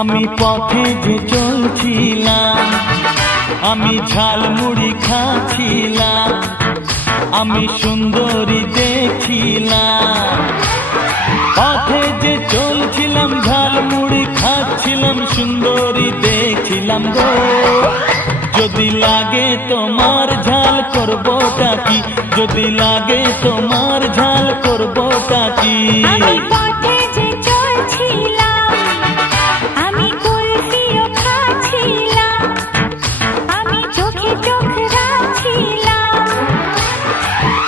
আমি পথে যে চলছিলাম, আমি ঝালমুড়ি খাচ্ছিলাম, আমি সুন্দরী দেখছিলাম। পথে যে চলছিলাম, ঝালমুড়ি খাচ্ছিলাম, সুন্দরী দেখছিলাম গো। যদি লাগে তোমার ঝাল করবোটা কি, যদি লাগে তোমার ঝাল করবোটা কি। আমি পথে যে চলছিলাম, আমি কুলফিও খাচ্ছিলাম, আমি চোখে চোখ রাখছিলাম।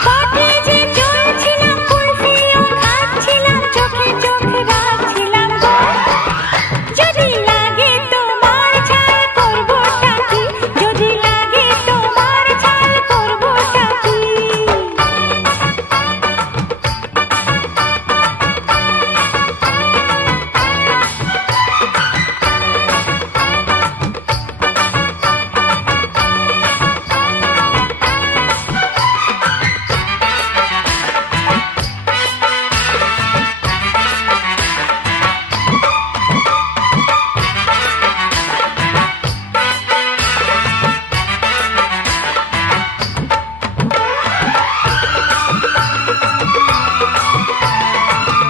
পথে যে চলছিলাম, কুলফিও খাচ্ছিলাম, চোখে চোখ রাখছিলাম গো। যদি লাগে তোমার ঝাল করবোটা কি, যদি লাগে তোমার ঝাল করবোটা কি।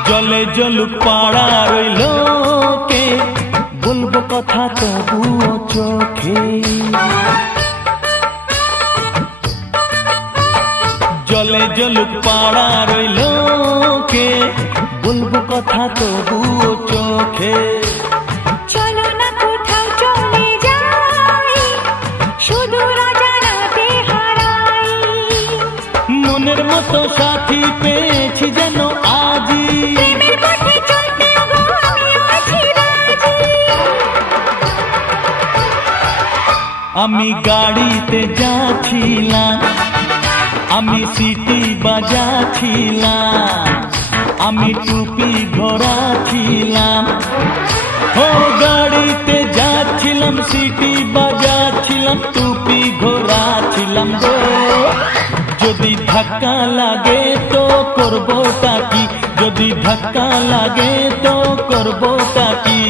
জলে জলুক পাড়া রইল কে, বলবো কথা তবুও চোখে। জলে জলুক পাড়া রইল কে, বলবো কথা তবুও চোখে। চলো না কোথাও চলে যাই, শুধু অজানাতে হারাই। মনের মতো সাথী পেয়েছি যেন আজই, প্রেমের পথে চলতে গো আমি আছি রাজি। আমি গাড়িতে যাচ্ছিলাম, আমি সিটি বাজাচ্ছিলাম, আমি টুপি ঘোরাচ্ছিলাম। ও গাড়িতে যাচ্ছিলাম, সিটি বাজাচ্ছিলাম, টুপি ঘোরাচ্ছিলাম গো। যদি ধাক্কা লাগে তো করবোটা কি, যদি ধাক্কা লাগে তো করবোটা কি।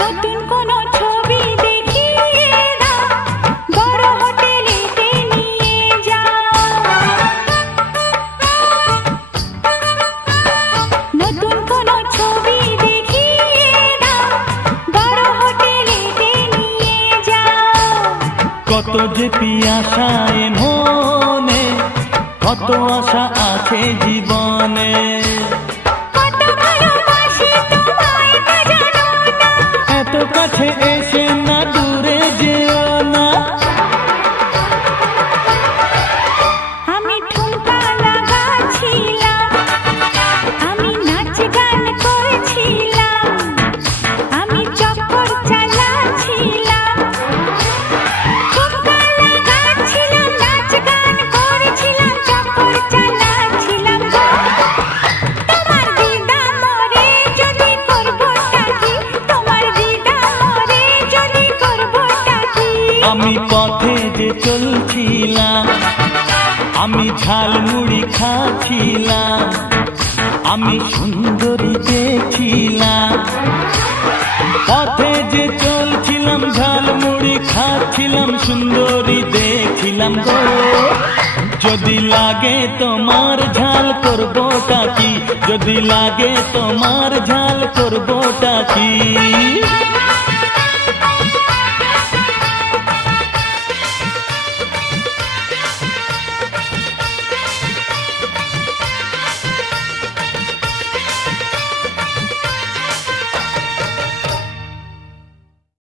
নতুন কোনো ছবি দেখিয়ে দাও, বড় হোটেলেতে নিয়ে যাও। নতুন কোনো ছবি দেখিয়ে দাও, বড় হোটেলেতে নিয়ে যাও। কত যে পিয়াসায় মনে, কত আশা আছে জীবনে। কত ভালোবাসি তোমায় তা জানো না, এত কাছে এসে না দূরে যেও না। আমি ঠুমকা লাগাচ্ছিলাম, আমি নাচ গান করছিলাম, আমি চক্কর চালাচ্ছিলাম। ঠুমকা লাগাচ্ছিলাম, নাচ গান করছিলাম, চক্কর চালাচ্ছিলাম গো। তোমার দিদা মরে যদি করবোটা কি, তোমার দিদা মরে যদি করবোটা কি। আমি পথে যে চলছিলাম, আমি ঝালমুড়ি খাচ্ছিলাম, আমি সুন্দরী দেখছিলাম। পথে যে চলছিলাম, ঝালমুড়ি খাচ্ছিলাম, সুন্দরী দেখছিলাম গো। যদি লাগে তোমার ঝাল করবোটা কি, যদি লাগে তোমার ঝাল করবোটা কি।